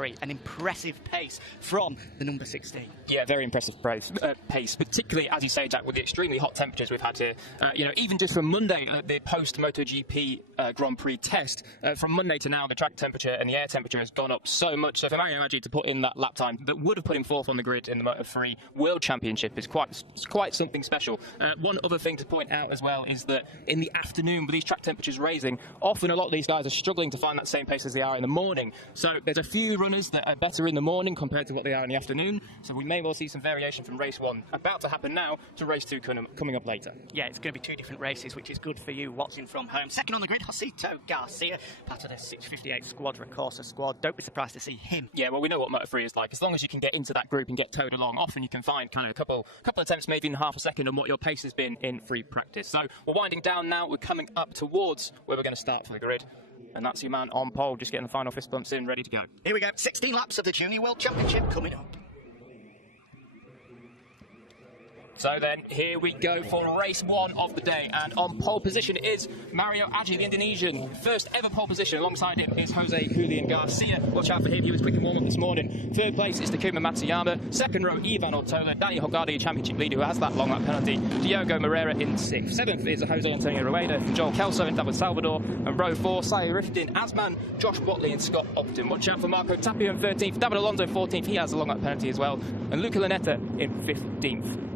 Prix. An impressive pace from the number 16. Yeah, very impressive pace, particularly, as you say, Jack, with the extremely hot temperatures we've had here. You know, even just from Monday, the post-MotoGP Grand Prix test, from Monday to now, the track temperature and the air temperature has gone up so much. So for Mario Maggi to put in that lap time that would have put him fourth on the grid in the Moto3 World Championship is quite something special. One other thing to point out as well is that in the afternoon, with these track temperatures raising, often a lot of these guys are struggling to find that same pace as they are in the morning. So there's a few runners that are better in the morning compared to what they are in the afternoon. So we may well see some variation from race 1 about to happen now to race 2 coming up later. Yeah, it's going to be 2 different races, which is good for you watching from home. Second on the grid, Josito Garcia, part of the 658 Squadra Corsa squad. Don't be surprised to see him. Yeah, well, we know what Moto3 is like. As long as you can get into that group and get towed along, often you can find kind of a couple attempts, maybe in half a second, on what your pace has been in free practice. So we're winding down now. We're coming up towards where we're going to start for the grid. And that's your man on pole, just getting the final fist bumps in, ready to go. Here we go. 16 laps of the Junior World Championship coming up. So then, here we go for race 1 of the day, and on pole position is Mario Maggi, the Indonesian. First ever pole position. Alongside him is Jose Julian Garcia. Watch out for him, he was quick in warm-up this morning. Third place is Takuma Matsuyama. Second row, Ivan Ortola. Danny Holgado, championship leader, who has that long lap penalty. Diogo Moreira in 6th. 7th is Jose Antonio Rueda from Joel Kelso in David Salvador. And row 4, Sayo Rifdin, Asman, Josh Watley and Scott Upton. Watch out for Marco Tapio in 13th. David Alonso 14th, he has a long lap penalty as well. And Luca Lanetta in 15th.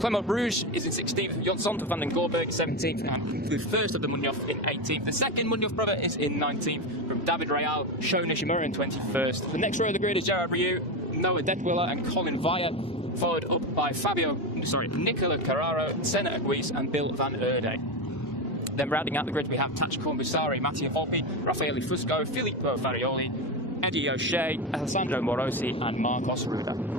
Clement Rouge is in 16th, Jonson van den Gorberg 17th, and the first of the Munoz in 18th. The second Munoz brother is in 19th, from David Real, Sho Nishimura in 21st. The next row of the grid is Gerard Rieu, Noah Detwiller and Colin Vaya, followed up by Nicola Carraro, Senna Aguis and Bill van Erde. Then rounding out the grid we have Tach Corbussari, Mattia Volpi, Raffaele Fusco, Filippo Farioli, Eddie O'Shea, Alessandro Morosi and Marcos Ruda.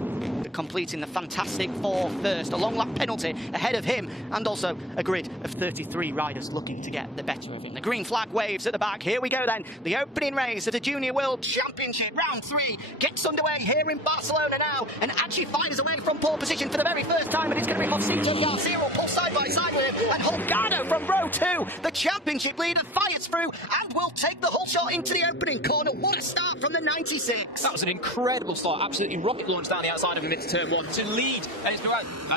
Completing the fantastic 4 first, a long lap penalty ahead of him, and also a grid of 33 riders looking to get the better of him. The green flag waves at the back. Here we go then. The opening race of the Junior World Championship, round 3, gets underway here in Barcelona now, and actually finds away from pole position for the very first time, and it's going to be Josito Garcia will pull side by side with him, and Holgado from row 2, the championship leader, fires through and will take the whole shot into the opening corner. What a start from the 96. That was an incredible start, absolutely rocket launch down the outside of him into turn 1 to lead. And it's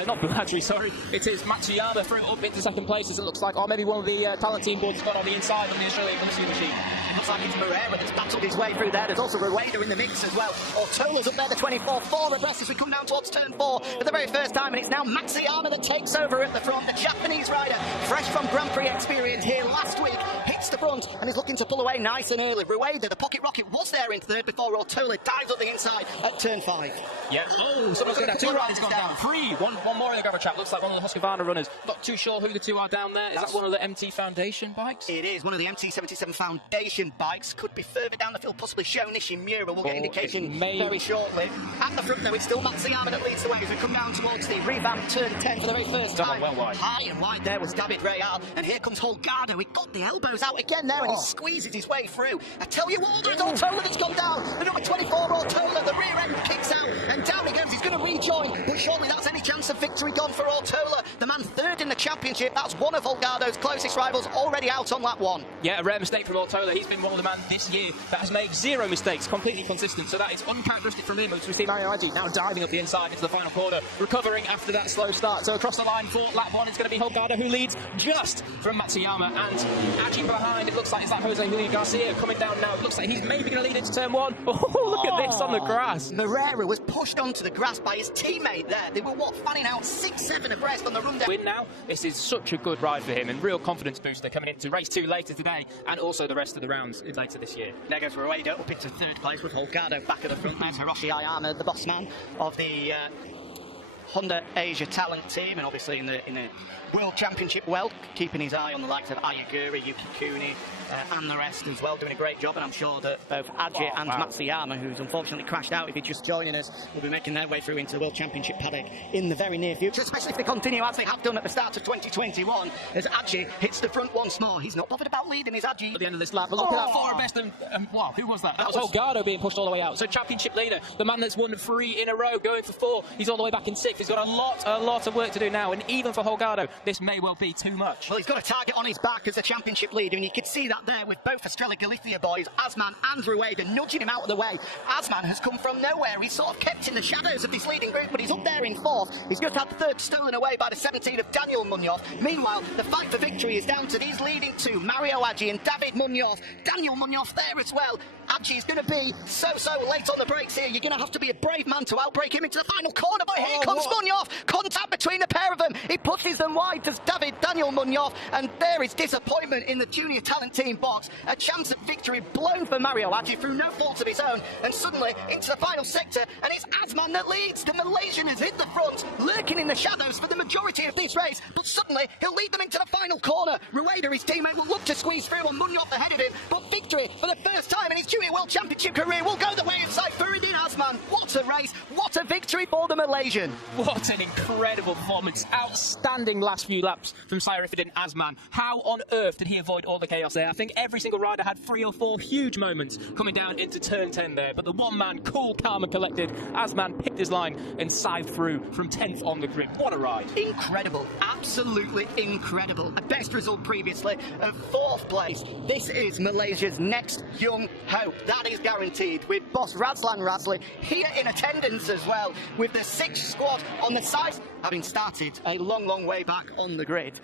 not Bulatri, sorry. It is Matsuyama through up into second place, as it looks like. Or maybe one of the talent team boards has gone on the inside of the Australian Monster machine. It looks like it's Moreira that's battled his way through there. There's also Rueda in the mix as well. Ortola's up there, the 24, 4 abreast as we come down towards turn 4 for the very first time, and it's now Matsuyama that takes over at the front. The Japanese rider, fresh from Grand Prix experience here last week, hits the front and is looking to pull away nice and early. Rueda, the pocket rocket, was there in third before Ortola dives up the inside at turn 5. Yeah. Oh, someone's going to have 2 riders gone down. 3. One more in the gravel trap. Looks like one of the Husqvarna runners. Not too sure who the 2 are down there. Is that one of the MT Foundation bikes? It is one of the MT77 Foundation bikes. Could be further down the field, possibly Sho Nishimura. We'll get indication very shortly. At the front though, it's still Matsuyama that leads the way as we come down towards the revamped turn 10 for the very first time. Well wide. High and wide there was David Real, and here comes Holgado. He got the elbows out again there, and he squeezes his way through. I tell you what, there's Ortola that's gone down. The number 24 Ortola, the rear end kicks out, and down he goes. He's going to rejoin, but surely that's any chance of victory gone for Ortola. The man third in the championship. That's one of Holgado's closest rivals already out on lap 1. Yeah, a rare mistake from Ortola. He's been one of the men this year that has made 0 mistakes, completely consistent. So that is uncharacteristic from him. As we see Mario Maggi now diving up the inside into the final corner, recovering after that slow start. So across the line for lap 1, it's going to be Holgado who leads just from Matsuyama, and actually behind it looks like it's that Jose Julian Garcia coming down now. It looks like he's maybe going to lead into turn 1. Oh, look at this on the grass. Moreira was pushed onto the grass by his teammate there. They were fanning out 6-7 abreast on the rundown. Win now. This is such a good ride for him and real confidence booster coming into race 2 later today, and also the rest of the rounds later this year. There goes Rueda up into third place with Holgado back at the front. There's Hiroshi Ayama, the boss man of the Honda Asia talent team, and obviously in the World Championship, well, keeping his eye on the likes of Ayagura, Yuki Kuni, and the rest as well, doing a great job. And I'm sure that both Ajit and Matsuyama, who's unfortunately crashed out if he's just joining us, will be making their way through into the World Championship paddock in the very near future, especially if they continue as they have done at the start of 2021, as Ajit hits the front once more. He's not bothered about leading his Ajit at the end of this lap, but look at that 4 abreast, and wow, who was that? That was Holgado being pushed all the way out. So championship leader, the man that's won 3 in a row, going for 4, he's all the way back in 6th. safe. He's got a lot of work to do now, and even for Holgado, this may well be too much. Well, he's got a target on his back as the championship leader, and you can see that there with both Australia Galicia boys, Asman and Rueda, nudging him out of the way. Asman has come from nowhere. He's sort of kept in the shadows of this leading group, but he's up there in fourth. He's just had third stolen away by the 17 of Daniel Munoz. Meanwhile, the fight for victory is down to these leading two, Mario Adji and David Munoz. Daniel Munoz there as well. Adji is going to be so late on the brakes here. You're going to have to be a brave man to outbrake him into the final corner, but here comes Munoz. Contact between the pair of them. He pushes them wide to Daniel Munoz, and there is disappointment in the junior talent team box. A chance at victory blown for Mario Adji through no fault of his own, and suddenly into the final sector, and it's Asman that leads. The Malaysian has hit the front, lurking in the shadows for the majority of this race, but suddenly he'll lead them into the final corner. Rueda, his teammate, will look to squeeze through and Munoz ahead of him, but victory for the first time in his junior world championship career will go the way of Saifuddin Asman. What a race, what a victory for the Malaysian. What an incredible performance. Outstanding last few laps from Saifuddin Asman. How on earth did he avoid all the chaos there? I think every single rider had 3 or 4 huge moments coming down into turn 10 there, but the one man, cool, calm and collected, Asman picked his line and scythed through from 10th on the grid. What a ride. Incredible, absolutely incredible. A best result previously of 4th place. This is Malaysia's next young hope. That is guaranteed, with boss Razlan Razli here in attendance as well, with the 6th squad on the side, having started a long way back on the grid.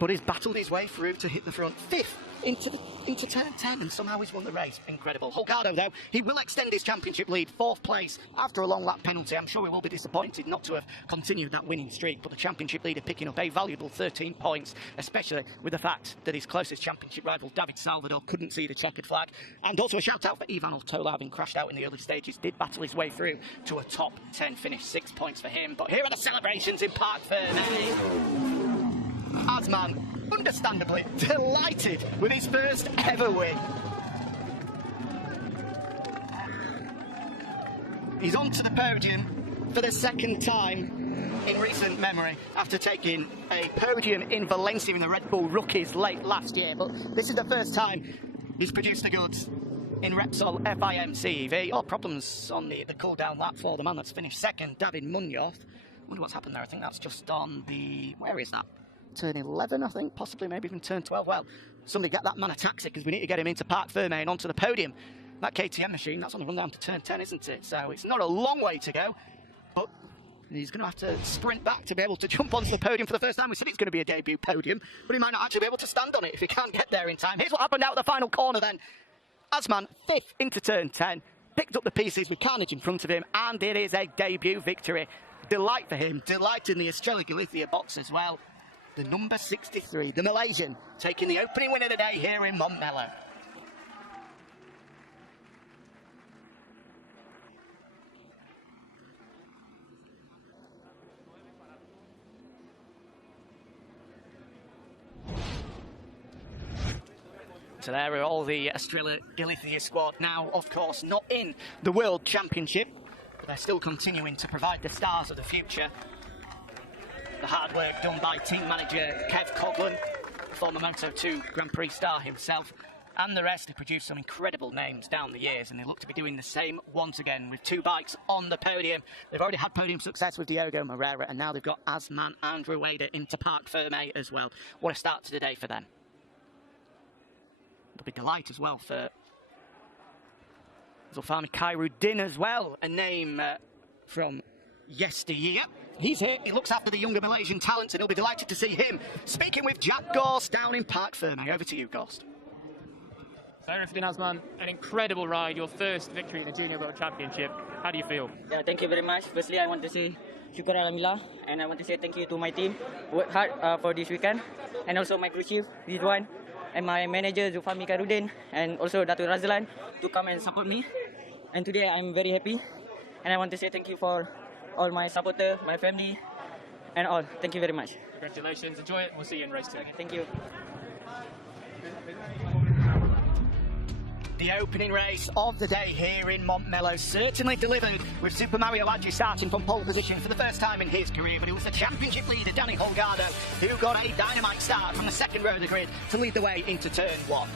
But he's battled his way through to hit the front 5th into turn 10, and somehow he's won the race. Incredible. Holgado, though, he will extend his championship lead, 4th place after a long lap penalty. I'm sure he will be disappointed not to have continued that winning streak, but the championship leader picking up a valuable 13 points, especially with the fact that his closest championship rival, David Salvador, couldn't see the checkered flag. And also a shout out for Ivan Altola, having crashed out in the early stages, did battle his way through to a top 10 finish, 6 points for him. But here are the celebrations in Park Ferme. Asman, understandably delighted with his first ever win. He's onto the podium for the 2nd time in recent memory, after taking a podium in Valencia in the Red Bull Rookies late last year. But this is the first time he's produced the goods in Repsol FIM CEV. Oh, problems on the cool-down lap for the man that's finished 2nd, David Munoz. I wonder what's happened there. I think that's just on the... where is that? Turn 11, I think, possibly maybe even turn 12. Well, somebody get that man a taxi, because we need to get him into Park Ferme and onto the podium. That KTM machine, that's on the run down to turn 10, isn't it? So it's not a long way to go, but he's going to have to sprint back to be able to jump onto the podium for the first time. We said it's going to be a debut podium, but he might not actually be able to stand on it if he can't get there in time. Here's what happened out of the final corner then. Asman, 5th into turn 10, picked up the pieces with Carnage in front of him, and it is a debut victory. Delight for him, delight in the Australia Galicia box as well. The number 63, the Malaysian, taking the opening win of the day here in Montmello. So there are all the Australia Galicia squad now, of course, not in the World Championship, but they're still continuing to provide the stars of the future. The hard work done by team manager Kev Coughlin, former Moto2 Grand Prix star himself, and the rest have produced some incredible names down the years, and they look to be doing the same once again with 2 bikes on the podium. They've already had podium success with Diogo Moreira, and now they've got Asman and Rueda into Park Ferme as well. What a start to the day for them. There'll be delight as well for Zulfami Khairuddin as well, a name from yesteryear. He's here, he looks after the younger Malaysian talents, and he'll be delighted to see him speaking with Jack Gorst down in Park Ferme. Over to you, Gorst. Saifuddin Asman, an incredible ride, your first victory in the Junior World Championship. How do you feel? Yeah, thank you very much. Firstly, I want to say Syukur Alhamdulillah, and I want to say thank you to my team, worked hard for this weekend, and also my crew chief, Ridwan, and my manager, Zulfami Khairuddin, and also Dato' Razlan, to come and support me. And today I'm very happy, and I want to say thank you for all my supporters, my family, and all. Thank you very much. Congratulations, enjoy it, we'll see you in race 2. Thank you. The opening race of the day here in Montmello certainly delivered, with Super Mario Adji starting from pole position for the first time in his career, but it was the championship leader, Danny Holgado, who got a dynamite start from the 2nd row of the grid to lead the way into turn 1.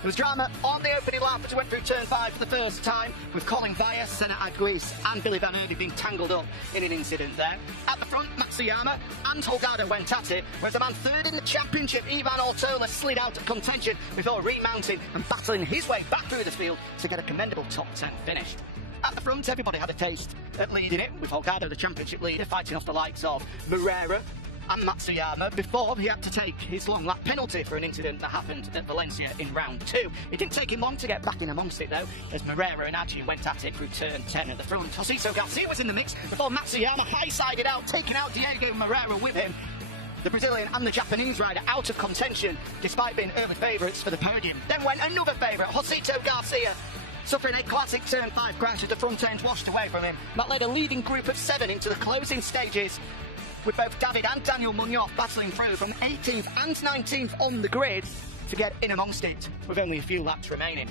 There was drama on the opening lap as we went through turn 5 for the first time, with Colin Vyas, Senna Aguis and Billy Van Erdy being tangled up in an incident there. At the front, Matsuyama and Holgado went at it, whereas the man third in the championship, Ivan Ortola, slid out of contention before remounting and battling his way back through the field to get a commendable top 10 finish. At the front, everybody had a taste at leading it, with Holgado, the championship leader, fighting off the likes of Moreira and Matsuyama before he had to take his long lap penalty for an incident that happened at Valencia in round 2. It didn't take him long to get back in amongst it though, as Moreira and Adji went at it through turn 10 at the front. Josito Garcia was in the mix before Matsuyama high-sided out, taking out Diego Moreira with him. The Brazilian and the Japanese rider out of contention despite being early favourites for the podium. Then went another favourite, Josito Garcia, suffering a classic turn 5 crash as the front end washed away from him. That led a leading group of 7 into the closing stages, with both David and Daniel Munoz battling through from 18th and 19th on the grid to get in amongst it, with only a few laps remaining.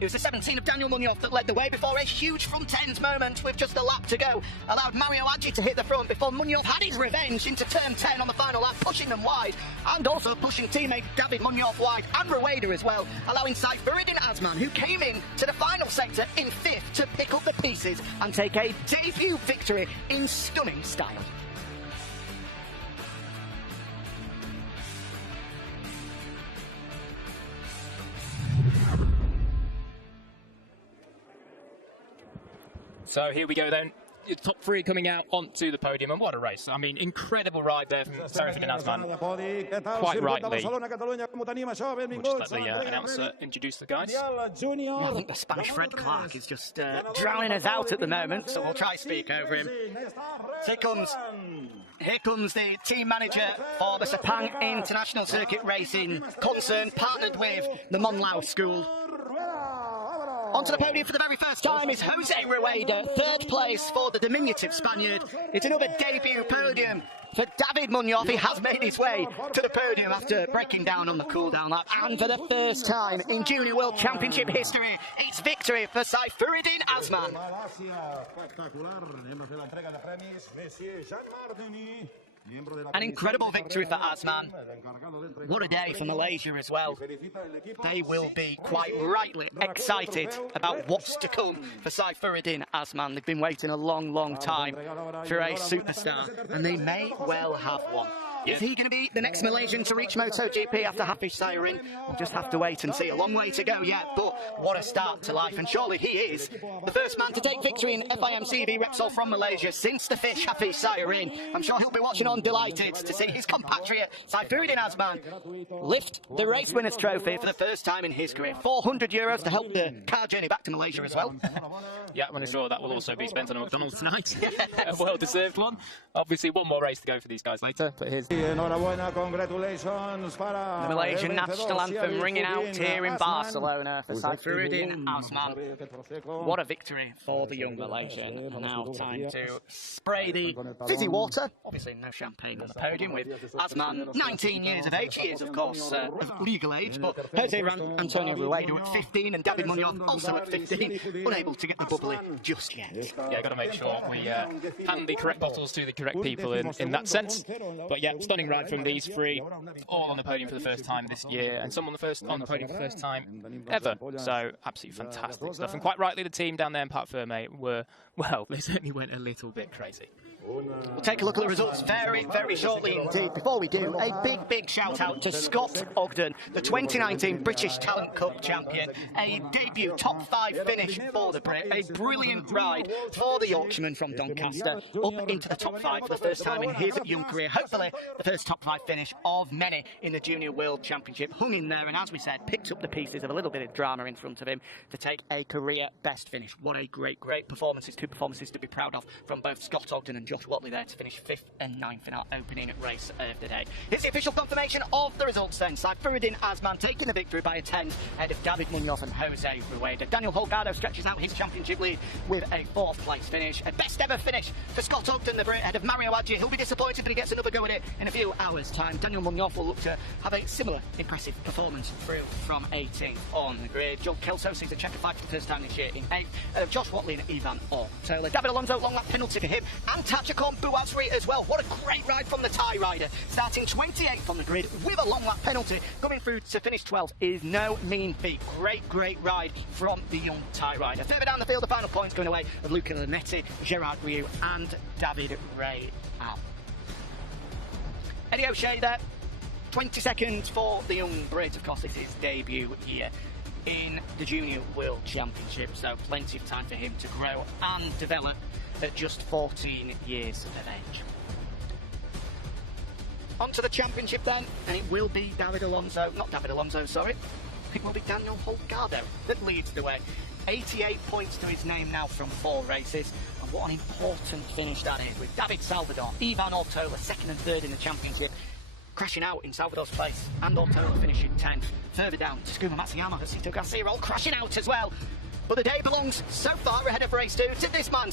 It was the 17 of Daniel Munoz that led the way before a huge front end moment with just a lap to go allowed Mario Adji to hit the front before Munoz had his revenge into turn 10 on the final lap, pushing them wide and also pushing teammate David Munoz wide and Rueda as well, allowing Saifuddin Azman, who came in to the final sector in 5th, to pick up the pieces and take a debut victory in stunning style. So here we go then. The top 3 coming out onto the podium, and what a race. I mean, incredible ride there from Saifuddin Azman. Quite rightly. We'll just let the announcer introduce the guys. I think the Spanish Fred Clark is just drowning us out at the moment, so we'll try speak over him. Here comes the team manager for the Sepang International Circuit Racing concern, partnered with the Monlau School. Onto the podium for the very first time is Jose Rueda, 3rd place for the diminutive Spaniard. It's another debut podium for David Munoz. He has made his way to the podium after breaking down on the cool-down lap. And for the first time in Junior World Championship history, it's victory for Saifuddin Azman. An incredible victory for Azman. What a day for Malaysia as well. They will be quite rightly excited about what's to come for Saifuddin Azman. They've been waiting a long, long time for a superstar, and they may well have one. Is he going to be the next Malaysian to reach MotoGP after Hafiz Sayurin? We'll just have to wait and see. A long way to go yet, but what a start to life. And surely he is the first man to take victory in FIM CEV Repsol from Malaysia since the fish Hafiz Sayurin. I'm sure he'll be watching on delighted to see his compatriot Saifuddin Azman lift the race winners trophy for the first time in his career. €400 to help the car journey back to Malaysia as well. Yeah, I'm sure that will also be spent on a McDonald's tonight. A well-deserved one. Obviously, one more race to go for these guys later, but here's the Malaysian national anthem ringing out here in Barcelona for Saifuddin Azman. What a victory for the young Malaysian. And now time to spray the fizzy water. Obviously no champagne on the podium with Azman 19 years of age. He is of course of legal age, but Jose Antonio Rueda at 15 and David Munoz also at 15, unable to get the bubbly just yet. Yeah, got to make sure we hand the correct bottles to the correct people in that sense. But yeah, stunning ride from these 3, all on the podium for the first time this year, and some on the podium for the first time ever. So absolutely fantastic stuff. And quite rightly, the team down there in Parc Fermé were, well, they certainly went a little bit crazy. We'll take a look at the results very, very shortly indeed. Before we do, a big, big shout out to Scott Ogden, the 2019 British Talent Cup champion. A debut top 5 finish for the Brit. A brilliant ride for the Yorkshireman from Doncaster, up into the top 5 for the first time in his young career. Hopefully the first top 5 finish of many in the Junior World Championship. Hung in there and, as we said, picked up the pieces of a little bit of drama in front of him to take a career best finish. What a great, great performances. 2 performances to be proud of from both Scott Ogden and Josh Watley there to finish 5th and 9th in our opening race of the day. Here's the official confirmation of the results then. Saifuddin Azman taking the victory by a 10th ahead of David Munoz and Jose Rueda. Daniel Holgado stretches out his championship lead with a 4th place finish. A best ever finish for Scott Ogden, the Brit, ahead of Mario Adji. He'll be disappointed but he gets another go at it in a few hours' time. Daniel Munoz will look to have a similar impressive performance through from 18th on the grid. John Kelso sees a checkered flag for the first time this year in 8th. Josh Watley and Ivan Ortola. David Alonso, long lap penalty for him and taps Buasri as well. What a great ride from the Thai rider, starting 28th on the grid with a long lap penalty. Coming through to finish 12th is no mean feat. Great ride from the young Thai rider. Further down the field, the final points going away of Luca Lanetti, Gerard Rieu and David Ray Al. Eddie O'Shea there, 20 seconds for the young Brit. Of course, this is his debut here in the Junior World Championship, so plenty of time for him to grow and develop at just 14 years of age. On to the championship then, and it will be it will be Daniel Holgado that leads the way. 88 points to his name now from 4 races, and what an important finish that is, with David Salvador, Ivan Ortola second and third in the championship, crashing out in Salvador's place, and Ortola finishing 10th. Further down, Takuma Matsuyama, Sito Garcia all crashing out as well. But the day belongs so far ahead of race 2 to this man.